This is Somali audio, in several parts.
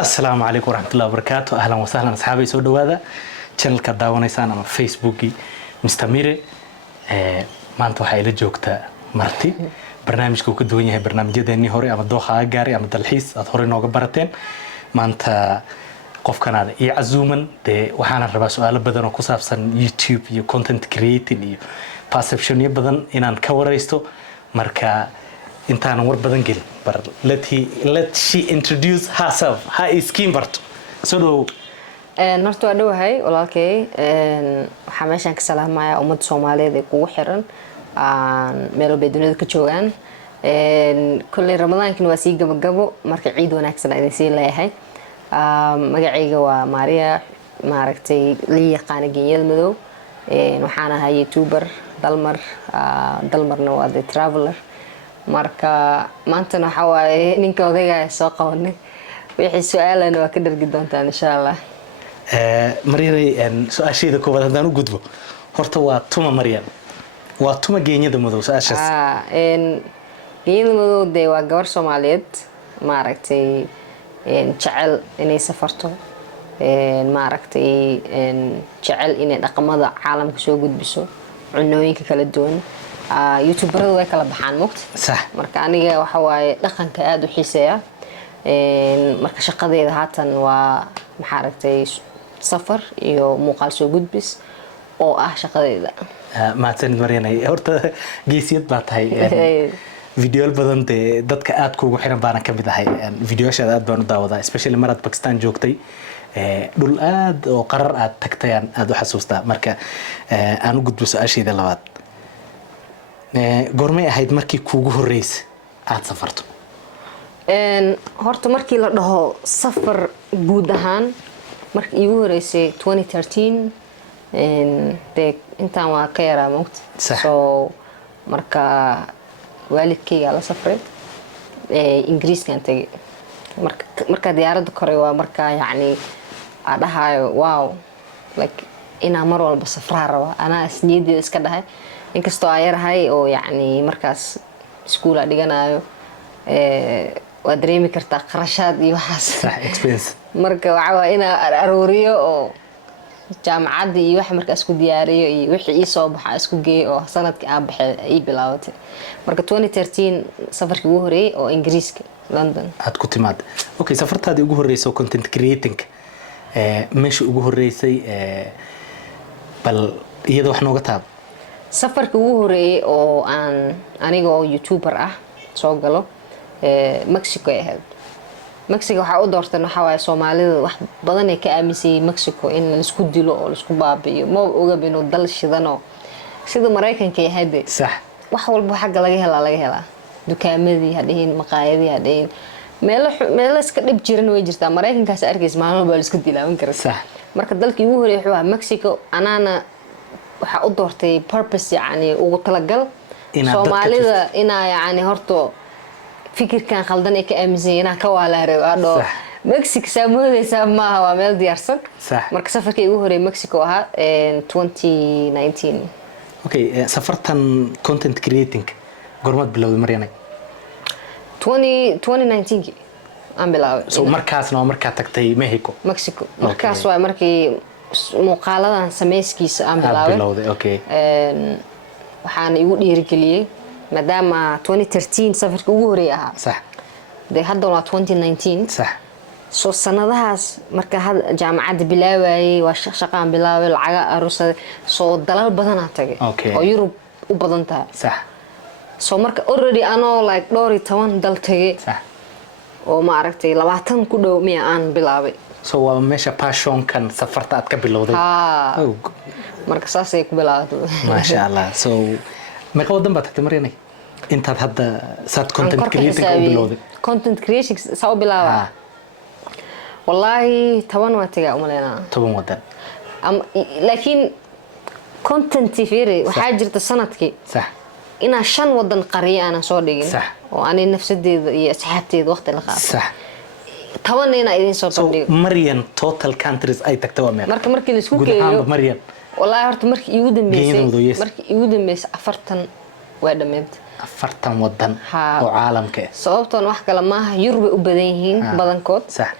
السلام عليكم ورحمة الله وبركاته. أهلا وسهلا أصحابي سو دوادا channelka daawaneysaan ama Facebookii Mr. maanta waxay la joogtaa marti barnaamijka uu ka duwan yahay barnaamijyadeennii hore ama dooqa gaari ama dalxiis aad hore nooga barateen maanta qofkanaad iyo azuuman de waxaan rabaa su'aalo badan oo ku saabsan YouTube iyo content creating iyo perception badan inaan ka wareysto marka intaan war badan gelin bar let she introduce herself hi Skimberto so narto waa dhawahay walaalkay waxa meeshan ka salaamaya ummadda Soomaaliyeed ee kugu xiran meel bay dunida ka joogan kulli ramadaankan waa sii gabagabo marka ciid wanaagsan ay sii leeyahay magacayga waa Maria maaragtay li yaqaan geeyada madow waxaan ahay YouTuber dalmarna waa the traveler marka maanta waxa waaye ninka odayga soo qabanay wixii su'aalana waa ka dhargi doontaan insha Allah Mariam su'aasheeda koowaad hadaan u gudbo horta waa tuma Mariam waa tuma geeyada madow su'aashaas geeyada madow de waa gabar Soomaaliyeed maaragtay jecel inay safarto maaragtay jecel inay dhaqamada caalamka soo gudbiso cunooyinka kala duwan YouTuberadu way kala baxaan moqt sax marka aniga waxa waaye dhaqanka aad u xiiseeya marka shaqadeeda haatan waa maxaragtay safar iyo muuqaal soo gudbis oo ah shaqadeeda maasan Mariam horta geesiyad baa tahay video badan dadka aad kuugu xiran baan ka mid ahay videoshada aad baan u daawadaa especially marad Pakistan joogtay dhul aad oo qarar aad tagtay aad u xasuustaa marka aan u gudbo su'aasheeda labaad goormay ahayd markii kuugu horeysay aad safarto horta markii la dhaho safar guud ahaan markii igu horeysay 2013 de intaan waa ka yaraa moqt so marka waalidkayga la safray Ingiriiskan tagay marka diyaaradda koray waa marka yaani adahayo wow like ina mar walba safraa raba ana isniidii iska dhahay inkastoo ay yarahay oo yaani markaas iskuul dhiganayo waa dareemi kartaa qarashaad iyo waxaas expense marka waxa ina arooriyo oo jaamacadda iyo wax markaas ku diyaariyo iyo wixii ii soo baxay isku geeyo oo sanadkii aan baxay ay bilaawatay marka 2013 safarkii ugu horeeyay oo Ingiriiska London aad ku timaad okay safartaadii ugu horeysay content creating meeshii ugu horeysay bal iyada wax nooga taab safarkii ugu horeeyay oo aan aniga oo YouTuber ah soo galo Mexico ahead Mexico waxa u doortay waxa waaye Soomaalida wax badan ay ka aaminsan Mexico in la isku dilo oo la isku baabiyo ma oga bino dal shidano sida Mareykanka yahay sax wax walba xaq laga helaa dukaamadii hadeen maqaayadii hadeen meel iska dhib jiran way jirtaa Mareykankaas arkays maalmo baa la isku dilaawan karaa sax marka dalkii ugu horeeyay waxa Mexico anaana waxa u doortay purpose yaani ugu talagal Soomaalida ina yaani horto fikirkan qaldan ee ka aaminsan ka wala reebo Mexico saamudaysa ma waa meel diyaarsan marka safarkii ugu horeeyay Mexico ahaa 2019 okay safartan content creating gormad bilowday Mariam 2019 aan bilaaway so markaasna waa markaa tagtay Mexico markaas waa markii muuqaaladan sameeyskiisa aan bilaaway okay waxaan igu dhiirigeliyay maadaama 2013 safarkii ugu horeeyay ahaa sax de hadda waa 2019 sax soo sanadahaas marka jaamacadda bilaaway waa shaqaan bilaaway lacag aruusay soo dalal badan aan tagay oo Europe u badan tahay sax soo marka already ano like 12 dal tagay sax oo ma aragtay 20 ku dhow miya aan bilaabay soo waa meesha passion kan safarta aad ka bilowday marka saasay ku bilaawday ma sha Allah so ma qawadan baad tagtay Mariam intaad hadda saad content creating u bilowday content creation soo bilaaway wallahi 10 waa tagaa umaleena 10 wadan laakiin content fiiri waxa jirta sanadkii sax ina 5 wadan qariyo aan soo dhigin oo aan nafsadeeda iyo asxaabteeda waqti la qaato sax 10 ina idin soo bandhigo Mariam total countries ay tagtay waa meel markii la isku geeyo Mariam wallahi horta markii igu dambeysay 40 waa dhameed 40 wadan oo caalamka sababtan wax kale ma aha Yurub u badan yihiin badankood sax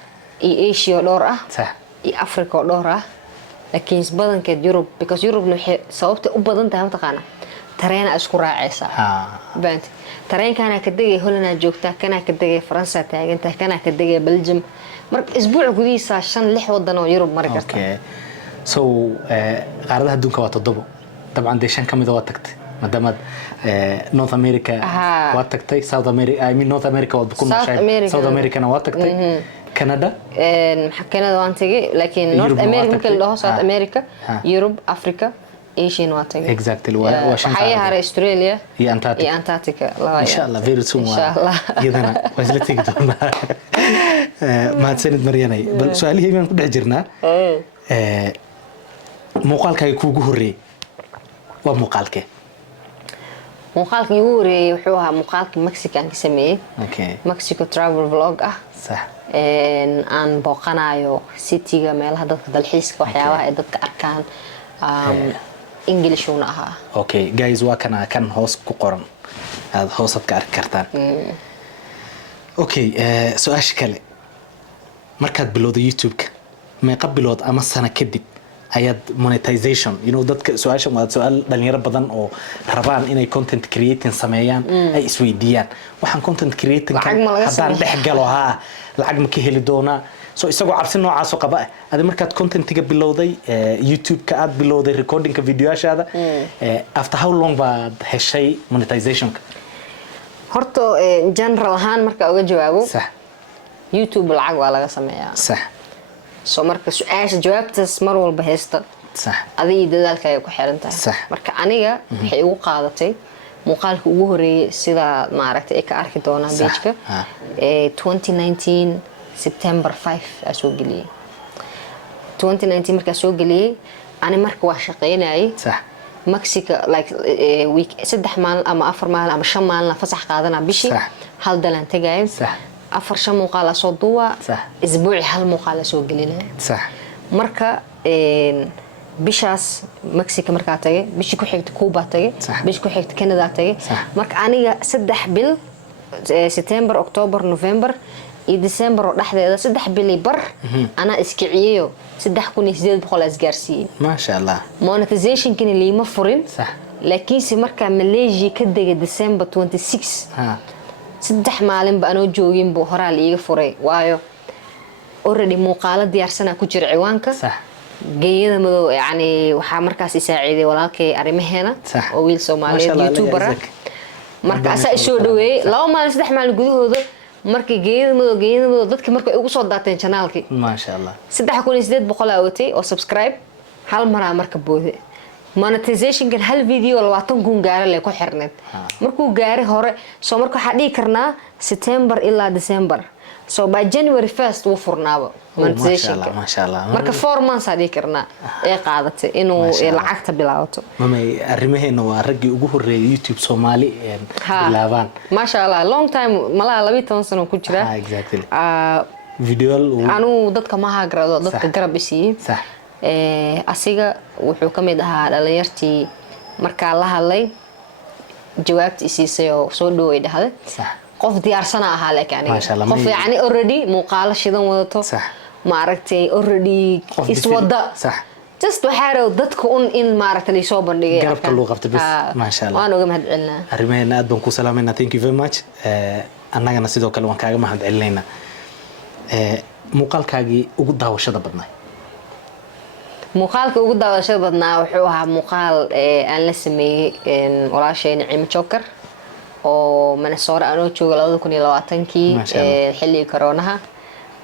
iyo Asia oo dhowr ah صح iyo Africa oo dhowr ah laakiin badankeed Europe because Europe waxay sababta u badan tahay mataqaana tareen isku raacaysa bant tareenkana ka degay Holland joogta kana ka degay France taaganta kana ka degay Belgium marka isbuuc gudihiisa 5-6 wadan oo Europe mari karta okay so qaaradaha adduunka waa 7 طبعا دي شان كميدا waa tagtay madama North America waa tagtay South America I mean North America waa ku nooshahay South America waa tagtay Canada Canada waan tagay laakiin North America marka la South America Europe Africa Asia waa tagay exactly waa shan waxay Australia iyo Antarctica insha Allah very soon iyadana waa isla tagi doonaa mahadsanid Maryanay bal su'aalihii baan ku dhex jirnaa muuqaalkaaga kuugu horeeyay waa muuqaalkee muuqaalkii ugu horeeyay wuxuu ahaa muuqaalkii Mexican ka sameeyay Mexico travel vlog ah صح aan booqanayo cityga meelaha dadka dalxiiska waxyaabaha ay dadka arkaan English una ahaa okay guys waa kan hoos ku qoran aad hoosad ka arki kartaan okay su'aash kale markaad bilowday YouTube-ka meeqa bilood ama sana kadib ayad monetization dadka su'aashan waa su'aal dhalinyaro badan oo rabaan inay content creating sameeyaan ay isweydiiyaan waxaan content creating hadaan dhex galo lacag ma ka heli doonaa so isagoo cabsi noocaas oo qaba adi markaad contentiga bilowday YouTube-ka aad bilowday recordingka videoyaashaada after how long baad heshay monetizationka horta general ahaan marka uga jawaabo sax YouTube lacag waa laga sameeyaa sax so marka su'aasha jawaabtaas mar walba heesta sax adii dadaalka ay ku xiran tahay marka aniga waxay ugu qaadatay muuqaalka ugu horeeyay sida ma aragtay ay ka arki doonaan page-ka 2019 September 5 asoo galiyay 2019 marka soo galiyay ani marka waa shaqeynayay sax Mexico like week 3 maalin ama 4 maalin ama 5 maalin fasax qaadana bishii hal dalan tagay sax 4 muuqaal soo duwa isbuuci hal muuqaal soo gelinay sax marka bishaas Mexico marka tagay bishii ku xigta Cuba tagay bishii ku xigta Canada tagay marka aniga 3 bil September October November iyo December oo dhaxdeeda 3 bil bar ana iskiciyo 3800 asgaarsiin ma sha Allah monetization kini liima furin sax laakiin si marka Malaysia ka degay December 26 saddex maalin ba anoo joogin buu horaal iiga furay waayo already muuqaalo diyaarsan ku jira ciwaanka sax geeyada madow yani waxa markaas isaaciiday walaalkay arimaheena oo wiil Soomaaliyeed YouTuber markaas ay soo dhaweeyay 2 maalin 3 maalin gudahooda markii geeyada madow dadka markay ugu soo daateen channelkii ma sha Allah 3800 awatay oo subscribe hal mar marka boode monetization kan hal video 20 kun gaar leh ku xirneed markuu gaaray hore soo marka waxa dhigi karnaa September ilaa December so by January 1st wuu furnaaba monetization ma sha Allah marka 4 months dhigi karnaa ee qaadatay inuu lacagta bilaabato mamay arimaheena waa ragii ugu horeeyay YouTube Soomaali bilaabaan ma sha Allah long time malaa 12 sano ku jira exactly video anu dadka ma haagrado dadka garab isii sax asiga wuxuu kamid ahaa dhalinyartii marka la hadlay jawaabti isiisay oo soo dhaweey dhahday sax qof diyaarsan ahaa laakiin qof yani already muuqaalo shidan wadato ma aragtay already iswada sax just waxaaro dadku in ma aragtay soo bandhigay garabka loo qabtay bas ma sha Allah waan uga mahad celinaa arimaheena aad baan ku salaameynaa thank you very much annagana sidoo kale waan kaaga mahad celinaynaa muuqaalkaagii ugu daawashada badnaa muuqaalka ugu daawashada badnaa wuxuu ahaa muuqaal aan la sameeyay walaashayna Cimo Joker oo Minnesota anoo jooga 2020kii xilli corona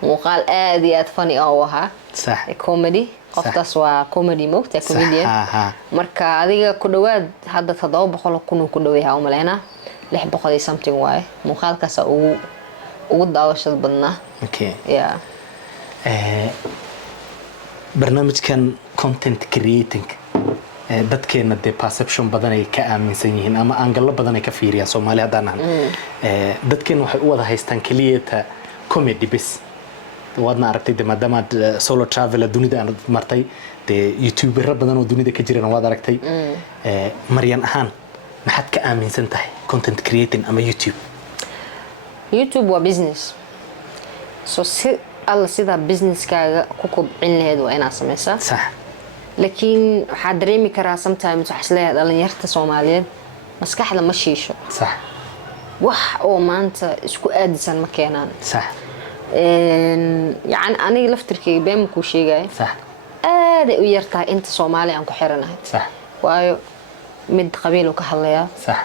muuqaal aad iyo aad funny oo ahaa sax comedy qoftaas waa comedy moogta comedian marka adiga ku dhawaad hadda 700 kun ku dhaweeyaa u maleena 600 something waaye muuqaalkaas ugu daawashada badnaa okay yeah barnaamijkan content creating dadkeena de perception badan ay ka aaminsan yihiin ama angle badan ay ka fiiriyaan Soomaali hadaan dadkeena waxay u wada haystaan kaliya comedy bis wadna aragtay maadaama solo travel dunida aan martay de YouTuber badan oo dunida ka jirana waad aragtay Maryan ahaan maxaad ka aaminsan tahay content creating ama YouTube waa business so alla sida businesskaaga ku kobcin lahayd waa inaad samaysaa صح laakiin waxaa dareemi karaa sometimes waxa isleeyahay dhalinyarta Soomaaliyeed maskaxda ma shiisho صح wax oo maanta isku aadisan ma keenaan صح يعني aniga laftirkeyga been ku sheegay صح aad ay u yartahay inta Soomaali aan ku xiranahay صح waayo mid qabiil ka hadlaya صح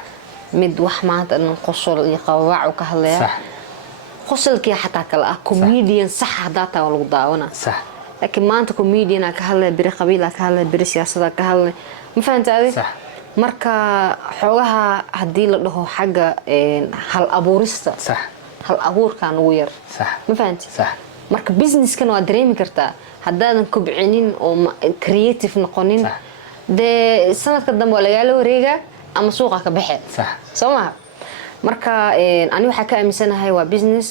mid wax maanta in qosol iyo qawac ka hadlaya صح qosolkii xataa kala ah comedian sax hadaa taa lagu daawana صح laakiin maanta comedian ka hadlaya biri qabiil ka hadlaya biri siyaasada ka hadlaya ma fahantaade صح marka xogaha hadii la dhaho xagga hal abuurista صح hal abuurkan ugu yar صح ma fahanti صح marka business-kan waa dareemi kartaa haddaadan kobcinin oo creative noqonin صح de sanadka dambe waa lagaala wareegaa ama suuqa ka baxee صح soo maha marka ani waxaa ka aaminsanahay waa business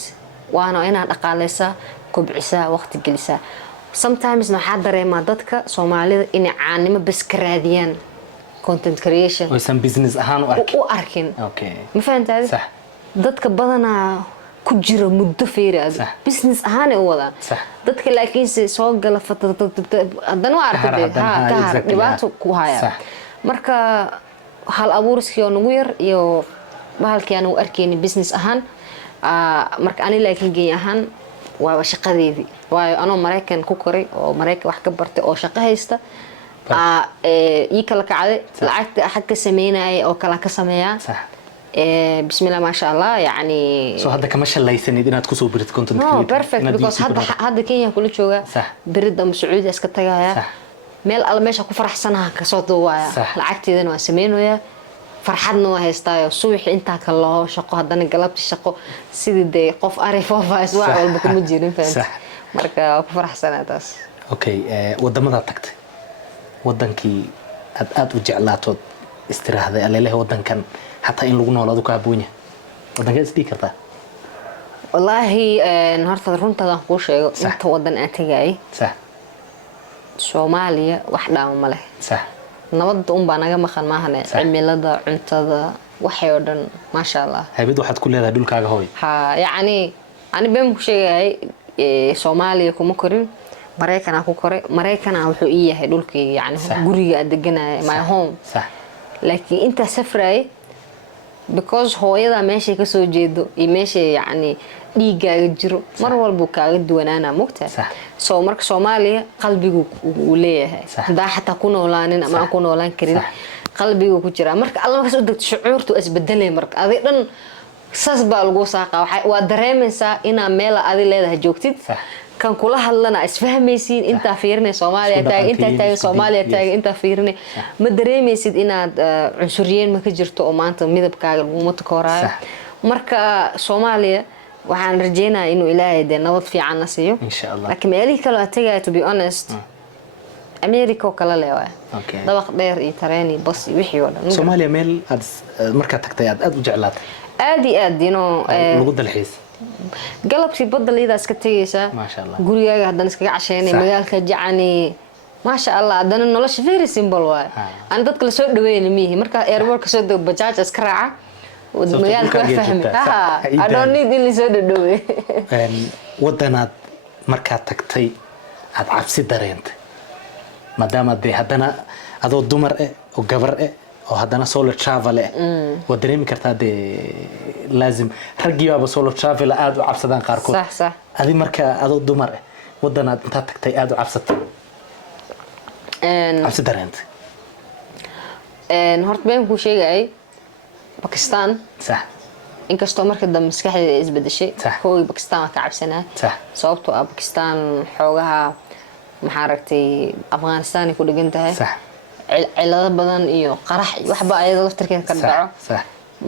waana inaad dhaqaaleysaa kobcisaa waqti gelisaa sometimes waxaa dareemaa dadka Soomaalida inay caanimo bas ka raadiyaan content creation ويسم business ahaan u arkin okay ma fahantaade صح dadka badanaa ku jira muddo feeraad business ahaan ay wadaan dadka laakiin soo gala haddana waa arkay ka dhibaato ku haya marka hal abuurskii oo nagu yar iyo bahalkii aan u arkayni business ahaan marka ani laakiin geey ahaan waa shaqadeedii waayo anoo Mareykan ku koray oo Mareykan wax ka bartay oo shaqo haysta ii kala kacday lacagta xaq ka sameynay oo kala ka sameeyaa بسم الله ما شاء الله يعني سو هذا كمان شليسني إنها تكون بريد كونتنت no perfect because هذا كينيا كله جوجا بريد دم سعودي اسكتها ميل الله ماشي أكو فرح سنة كصوت دوايا لعقتي ذا نواسمين ويا فرحنا وهستايا صويح أنت كله شقة هذا نقلبت الشقة سيد دي قف أعرف وفاس واعي والبكم مجيرين فهمت مركا أكو فرح سنة تاس أوكي ودم ذا تكت ودنكي أد وجعلاتود استراحة ذا اللي له ودن كان حتى إن لقنا ولا ذكاء بونيا ودن كذا سديك كذا والله نهارت رون تدان خوش أنت ودن أتجاي صح Soomaaliya wax dhaamo ma leh صح nabad banaga maqan maahan cimilada cuntada waxay oo dhan ma sha Allah habid waxaad ku leedahay dhulkaaga hooy ha yani ani been ku sheegay Soomaaliya kuma korin Mareykan ku koray Mareykan wuxuu ii yahay dhulkayga yani guriga aan deganahay my home صح laakiin inta safray because hooyada meesha ka soo jeedo iyo meesha yani dhiigaaga jiro mar walba kaaga duwanaana mugta soo marka Soomaaliya qalbigu uu leeyahay hadaa xataa ku noolaanin ama ku noolaan karin qalbigu ku jira marka alla ka soo degto shucuurtu isbedelay marka adi dhan saas baa lagu saaqa waa dareemaysaa ina meel adi leedahay joogtid kan kula hadlana isfahmaysiin inta fiirnay Soomaaliya taag inta taag Soomaaliya taag inta fiirnay ma dareemaysid inaad cunsuriyeen ma ka jirto oo maanta midabkaaga lagu mutkooraayo marka Soomaaliya waxaan rajeynayaa inuu Ilaahay nabad fiican na siiyo insha Allah laakiin meelihii kale tagay to be honest America kala leeyahay dabaq dheer iyo tareen bas wixii oo dhan Soomaaliya meel aad marka tagtay aad u jeclaatay aad lagu dalxiis galabtii badda liida iska tagaysa ma sha Allah gurigaaga hadan iska casheynay magaalka jacani ma sha Allah hadan nolosha very simple waay aan dadka la soo dhaweeyay mihi marka airport ka soo dog bajaaj iska raaca magaalka fahmi I don't need in soo dhaweey wadanaad marka tagtay aad cabsi dareentay maadaama hadana adoo dumar oo gabar oo hadana solo travel oo dareemi kartaa لازم رجيابا solo travel aad u cabsadaan qaar kood صح adi marka adoo dumar wadanaad inta tagtay aad u cabsatay cabsi dareentay horta been ku sheegay Pakistan صح inkastoo marka dambe maskaxdeeda isbedeshay kooy Pakistan ka cabsanaa sababtoo ah Pakistan xoogaha maxaa ragtay Afghanistan ku dhigan tahay صح cilado badan iyo qarax waxba ayada laftirkeeda ka dhaco صح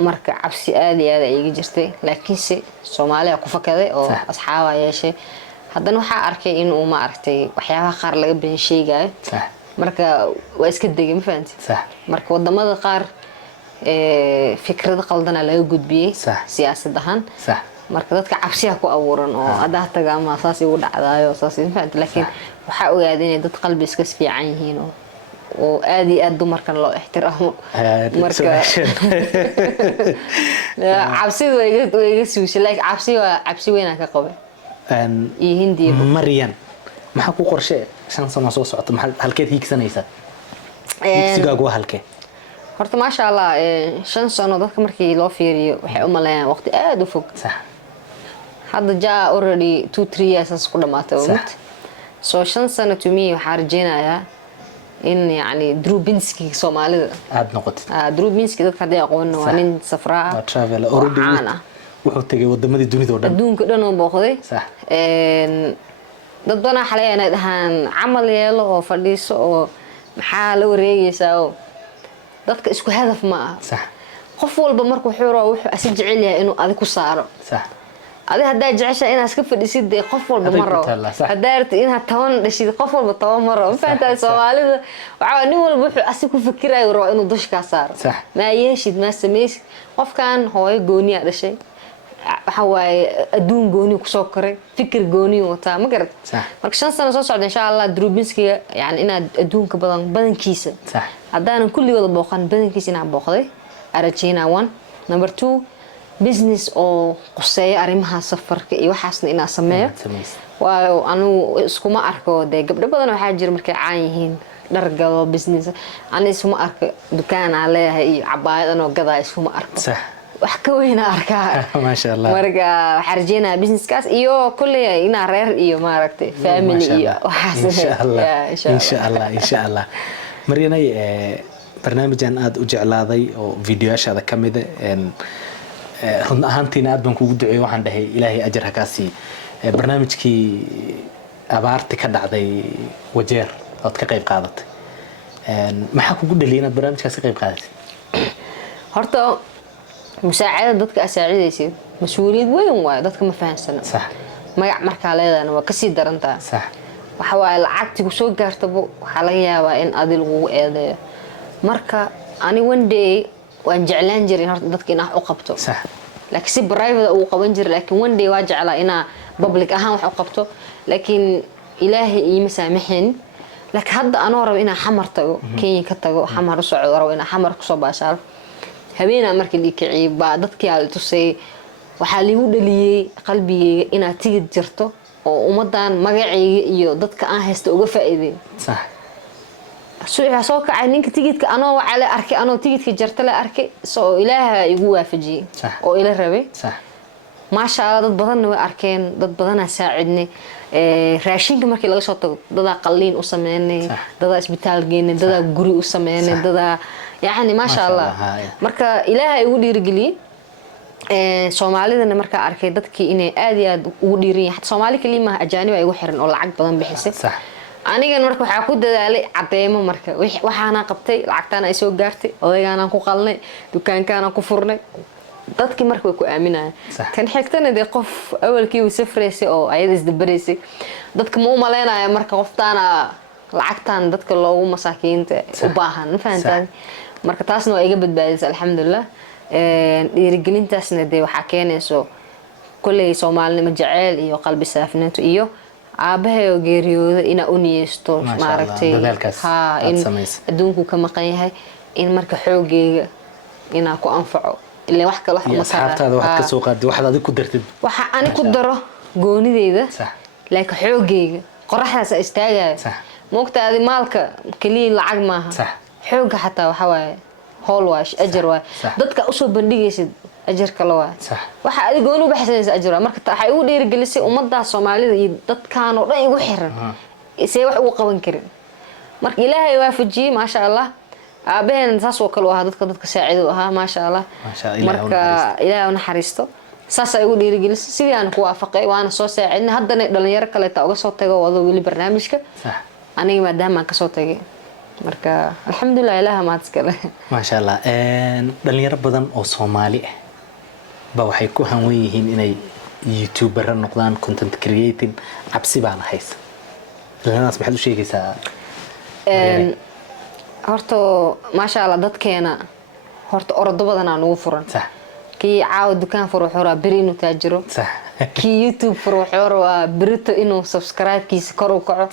marka cabsi aad iyo aad ay iga jirtay laakiin si Soomaaliya ku fakaday oo asxaab ay yeeshay haddana waxa arkay in uu ma aragtay waxyaabaha qaar laga been sheegay صح marka waa iska degay ma fahanti صح marka wadamada qaar fikrada qaldana laga gudbiyay siyaasad ahaan صح marka dadka cabsiga ku abuuran oo adaa taga ama saas igu dhacdaayo saas in fahanti laakiin waxa ogaadeen in dad qalbi iska fiican yihiin oo aad iyo aad dumarkan loo ixtiraamo marka cabsidu way iga suushay like cabsi weyn ka qabay iyo hindiya Maryan maxaa ku qorshe 5 sano soo socota halkeed hiigsanaysaa higsigaagu halkee horta maasha Allah 5 sano dadka markii loo fiiriyo waxay u maleeyaan waqti aad u fog sax hadda jaa already 2-3 years ku dhamaatay so 5 sano to me waxaan rajeynayaa in yani Drubinski Soomaalida aad noqotid Drubinski dadka hadii aqoon waa nin safraa travel already wuxuu tagay wadamadii dunida oo dhan adduunka dhan oo booqday sax dad badan xalay inay dhahaan camal yeelo oo fadhiiso oo maxaa la wareegaysaa oo dadka isku hadaf ma aha sax qof walba markuu xiro wuxuu asi jecel yahay inuu adiga ku saaro sax adiga hadaa jecesha inaad iska fadhisid qof walba maro hadaa rabtid inaad 10 dhashid qof walba 10 maro fahantaa Soomaalida waxa nin walba wuxuu asi ku fikirayo roo inuu dush ka saaro ma yeeshid ma sameeysid qofkan hooyo gooniya dhashay waxa waaye adduun gooni ku soo koray fikir gooni wata ma garad marka 5 sano soo socda insha Allah Drubinski yani inaad adduunka badankiisa hadaan kulli wada booqan badankiisa inaan booqday arajina 1 number 2 business oo quseeyo arimaha safarka iyo waxaasna inaan sameeyo waa anu iskuma arko gabdho badan waxa jira markay caan yihiin dhar gado business aan iskuma arko dukaan aan leeyahay iyo cabaayad oo gadaa iskuma arko wax ka weyn arkaa ma sha Allah marka xarjina business kaas iyo kulli ina reer iyo maaragtay family iyo waxaas insha Allah Maryanay barnaamijkan aad u jeclaaday oo videoyaashaada kamid run ahaantiina aad baan kugu duceeyay waxaan dhahay Ilaahay ajar ha ka sii barnaamijkii abaarti ka dhacday Wajeer oo ka qayb qaadatay maxaa kugu dhaliyay inaad barnaamijkaas ka qayb qaadatay horta musaacada dadka asaacideysay mas'uuliyad weyn waa dadka ma fahansana sax magac marka leedana waa ka sii darantaa sax waxa waa lacagti ku soo gaartaba waxa laga yaabaa in adil ugu eedeeyo marka ani one day waan jeclaan jiray horta dadka inaan u qabto sax laakiin si private uu qaban jiray laakiin one day waa jeclaa inaan public ahaan wax u qabto laakiin Ilaahay iima saamaxin laakiin hadda anoo rabo inaan xamar tago Kenya ka tago xamar u socdo rabo inaan xamar ku soo baashaalo habeena markii dhikicii baa dadkii aad tusay waxa liigu dhaliyay qalbigeyga inaad tigid jirto oo umadan magacayga iyo dadka aan haysto uga faa'iideeyo sax soo kacay ninka tigidka anoo wacala arkay anoo tigidka jarta la arkay soo Ilaahay igu waafajiyay oo ila rabay sax ma sha Allah dad badan way arkeen dad badan saacidnay raashinka markii laga soo tago dad qalliin u sameeyay dad isbitaal geeyay dad guri u sameeyay dad يعني ما شاء الله marka Ilaahay ugu dhiirigeliyay Soomaalidana marka arkay dadkii inay aad iyo aad ugu dhiiriyeen Soomaali kaliya ajaanib ay ugu xiran oo lacag badan bixisay sax aniga marka waxa ku dadaalay cadeemo marka waxaana qabtay lacagtaan ay soo gaartay odaygaana ku qalnay dukaankaana ku furnay dadkii marka way ku aaminayaan kan xigtana qof awalkii uu safreysay oo ayad isdabareysay dadka ma u maleynaya marka qoftaana lacagtaan dadka loogu masaakiinta u baahan ma fahantaan marka taasna waa iga badbaadisay alxamdulillah dhiirigelintaasna waxa keenayso kulay Soomaalnimo jacayl iyo qalbi saafinaanto iyo aabahay oo geeriyooda ina u niyeysto maaragtay in adduunku ka maqan yahay in marka xoogeyga ina ku anfaco ilaa wax kale ma saartaada wax ka soo qaaday waxaad adigu ku dartid waxa ani ku daro goonideyda laakiin xoogeyga qoraxdaas istaagay moogtaadi maalka kaliya lacag maaha xooga xataa waxa waaye howl waash ajar waa dadka u soo bandhigaysid ajar kala waa waxa adiga gooni u baxsanaysa ajar marka waxay ugu dhiirigelisay ummadda Soomaalida iyo dadkaan oo dhan igu xiran isay wax ugu qaban karin marka Ilaahay waafajiyay ma sha Allah aabaheen saas oo kale waa dadka saacido ahaa ma sha Allah marka Ilaahay una xariisto saas ay ugu dhiirigelisay sidii aan ku waafaqay waana soo saacidnay haddana dhalinyaro kale ta uga soo tago wada wili barnaamijka aniga maadaama ka soo tagay marka alxamdulillah Ilaahay ma iskale ma sha Allah dhalinyaro badan oo Soomaali ah ba waxay ku hanwen yihiin inay YouTuber noqdaan content creating absi baan haysa lanaas maxaad u sheegaysaa horta ma sha Allah dadkeena horta ordo badan aan ugu furan kii caaw dukaan furo xora bari inuu taajiro kii YouTube furo xora birito inuu subscribe kiisa kor u kaco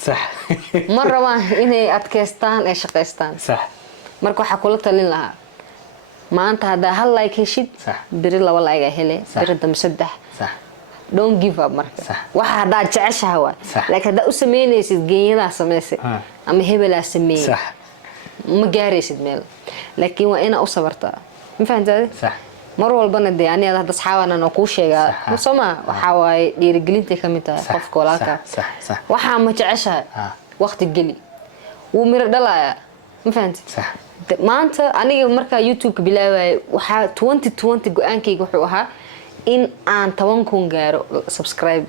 mar rabaan inay adkeystaan ay shaqeystaan marka waxa kula talin lahaa maanta hada hal like heshid biri laba like ay hele biri dam saddex don't give up marka صح. waxa haddaad jeceshahay waa صح. laakiin haddaad u samaynaysid geenyadaa samaysay ama hebelaa sameeyey صح ma gaaraysid meel laakiin waa inaa u sabartaa ma fahantaade صح mar walbana dee aniga hadda asxaabana kuu sheegaa صح. soma waxaa waaye dhiirigelintay ka mid tahay صح. qofka walaalka صح صح waxaa ma jeceshahay waqti geli wuu miro dhalayaa ma fahanti صح maanta aniga markaa youtube-ka bilaabaya waxaa 2020 go-aankayga wuxuu ahaa in aan 10,000 gaaro subscribe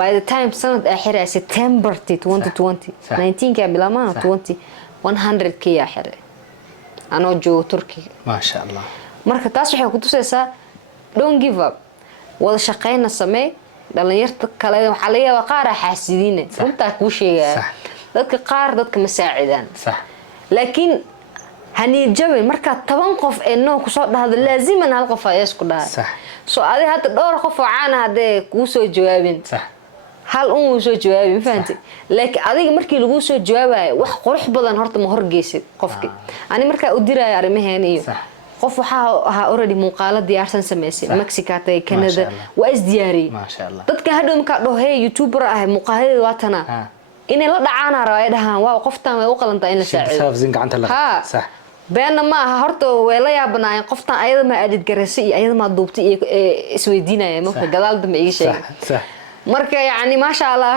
by the time sanad aaxiraa September 2020 صح. 19 bilaabmaan صح. 20 100k aaxiray anoo joogo Turkiga ما شاء الله marka taas waxay ku tusaysaa don't give up wada shaqeyna samee dhalinyarta kale waxa laga yaabaa qaar xaasidiina runta ku sheegaya صح. dadka qaar dadka ma saacidaan صح laakiin hani jabin marka 10 qof ee noo ku soo dhahdo laaziman hal qof ay isku dhahay صح soo adiga hadda dhowr qof oo caan ah hadee ku soo jawaabin صح hal uu soo jawaabin fahanti laakiin adiga markii lagu soo jawaabayo wax qurux badan horta ma horgeysid qofkii ani marka u diray arimahan iyo صح qof waxa ahaa already muuqaalo diyaarsan sameysay Mexico tay Canada Allah. waa isdiyaari ما شاء الله dadka hadhow marka dhahay youtuber ah muuqaaladeeda waatana inay la dhacaan raay dhahaan waa qoftan way u qalantaa in la saacido شاف زين قعنت لها ها صح beena ma aha horta way la yaabanaayeen qoftan ayada ma adid gareysay iyo ayada ma duubtay iyo isweydiinayeen marka gadaal dambe iga sheegay صح صح marka yaani ma sha Allah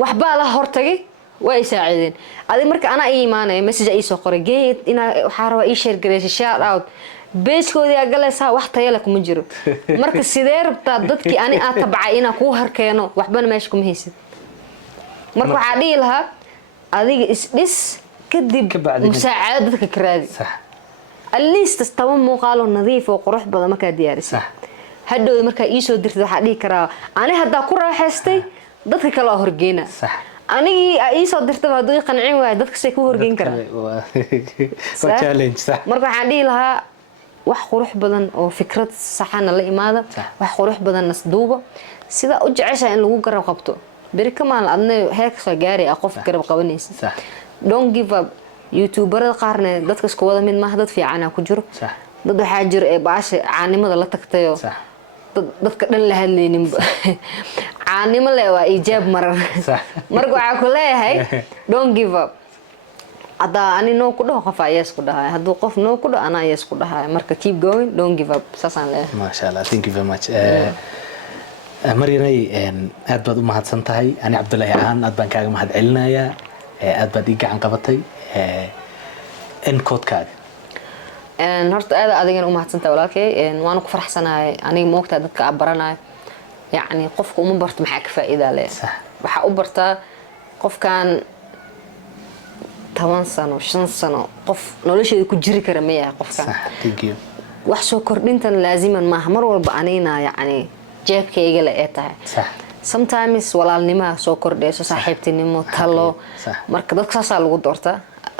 waxba la hortagay way saacideen adi marka ana iimaanay message ay soo qoray geed ina waxa raba ii share gareysay shout out beeskoodi agalaysa wax tayo leh kuma jiro marka sidee rabtaa dadkii ani aad tabcay ina ku harkeeno waxbana meesha kuma haysid marka waxa dhigi lahaa adiga is kadib musaacado dadka ka raadi صح at least taban muuqaalo nadiif oo qurux badan marka diyaarisay صح hadhow marka ii soo dirtay waxa dhigi karaa ani hadda ku raaxaystay dadka kala horgeena صح anigi ii soo dirtay haduu i qancin waay dadka say ku horgeyn karaan waa challenge صح marka waxaan dhihi lahaa wax qurux badan oo fikrad saxana la imaada wax qurux badan nasduuba sida u jeceshahay in lagu garab qabto bari kamaan adna heer ka soo gaari qof garab qabanaysa صح don't give up youtuberada qaarna dadka isku wada mid ma dad fiican ku jiro صح dad waxa jiro ee baasha caanimada la tagtayo صح dadka dhan la hadlaynin caanimo le waa ijaab marar صح marka waxa ku leeyahay don't give up ada ani noo ku dhaho qof ayay isku dhahay haduu qof noo ku dhaho ana ayay isku dhahay marka keep going don't give up saasaan leeyahay ما شاء الله thank you very much Marianay aad baad u mahadsan tahay ani Cabdullaahi aan aad baan kaaga mahad celinayaa aad baad ii gacan qabatay code-kaaga horta aad adigana u mahadsantahay walaalkay waan ku faraxsanahay aniga moogtaa dadka aan baranayo yacni qofka uma barto maxaa ka faa'iida leh صح waxa u bartaa qofkan 10 sano 5 sano qof nolosheeda ku jiri kara ma yahay qofkan صح thank you wax soo kordhintan laaziman maaha mar walba anina yacni jeebkayga la ee tahay صح sometimes walaalnimo soo kordhayso saaxiibtinimo talo صح marka dadka saasa lagu doorta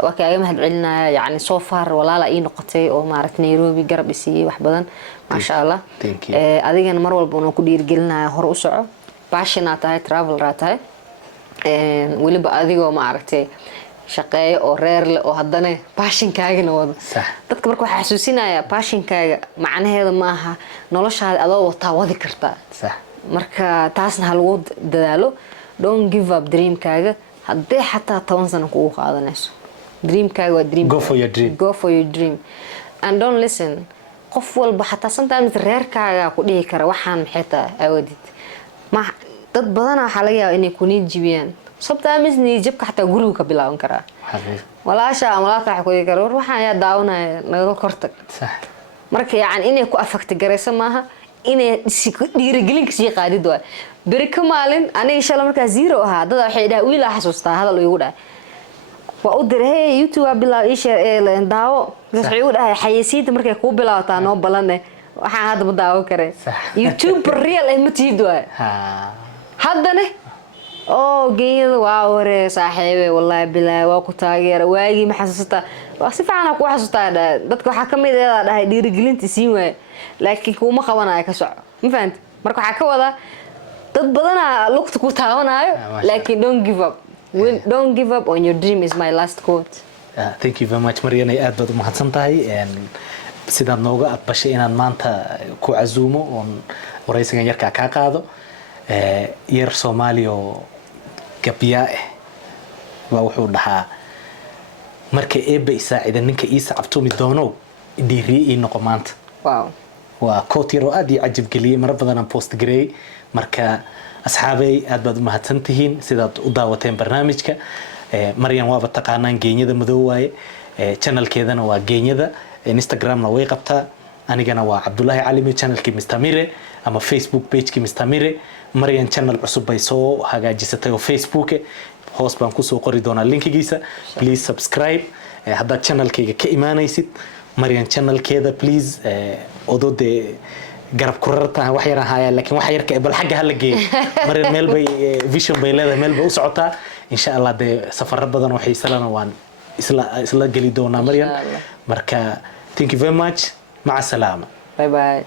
waa kaaga mahad celinaya yacni soo far walaala ii noqotay oo maaragtay Nairobi garab isii wax badan ma sha Allah thank you adigana mar walba oo ku dhiirgelinaya hor u soco passionate tahay travel tahay waliba adigoo maaragtay shaqeeyo oo reer leh oo haddana passion-kaagana wada صح dadka marka waxa xasuusinaya passion-kaaga macnaheedu maaha noloshaada adoo wata wadi kartaa صح marka taasna ha lagu dadaalo don't give up dream-kaaga haddii xataa 10 sano kugu qaadanayso dream-kaaga waa dream go for your dream go for your dream and don't listen qof walba xataa sometimes reerkaaga ku dhihi kara waxaan xitaa awadid ma dad badan waxa laga yaabaa inay ku nijibiyaan sometimes nijibka xataa guriga ka bilaaban karaa حبيبي walaasha waxa ku dhihi kara waxaan yaa daawanaya naga kortag صح marka yacni inay ku affect gareysa maaha inay dhiirigelin ka sii qaadid waa bari ka maalin aniga insha Allah marka zero ahaa dad waxay dhahay wiil xasuustaa hadal igu dhahay waa u diray YouTube bilaa ii share ee daawo waxay u dhahay xayeysiinta markay ku bilaabataa noo balane waxaan hadda daawo karay YouTube real ay ma tiid waa haddana oo geeyada waa waree saaxiibe wallahi bilaa waa ku taageera waagi ma xasuustaa waa si fiican ku xasuustaa dadka waxa kamid ah dhahay dhiirigelinta siin waay laakiin kuma qabanayo ka soco ma fahanti marka waxa ka wada dad badan lugta ku taawanayo laakiin don't give up on your dream is my last quote thank you very much Marianay aad baad u mahadsan tahay sidaad nooga aqbashay inaan maanta ku casuumo oo waraysigan yarkaa kaa qaado yar Soomaali oo gabyaa ah waa wuxuu dhahaa marka eebba isaacida ninka Iisa cabtumi doono dhiiri noqo maanta wow waa kootiro aad iyo cajab galiyay mar badan aan post gareey marka asxaabay aad baad u mahadsantihiin sidaad u daawateen barnaamijka Maryan waaba taqaanaan Geenyada Madow waaye channelkeedana waa Geenyada Instagramna way qabtaa anigana waa Cabdullaahi Calimi channelkii Mr Mire ama Facebook pagekii Mr Mire Maryan channel cusub bay soo hagaajisatay oo Facebook hoos baan ku soo qori doonaa linkigiisa please subscribe haddaad channelkayga ka imaanaysid Maryan channelkeeda please odode garab kurarta wax yar ahaaya laakiin wax yarka bal xagga hal geey Maryan meel bay vision bay leedahay meel bay u socotaa insha Allah de safar badan oo xiisalana waan isla gali doonaa Maryan marka thank you very much maca salaama bye bye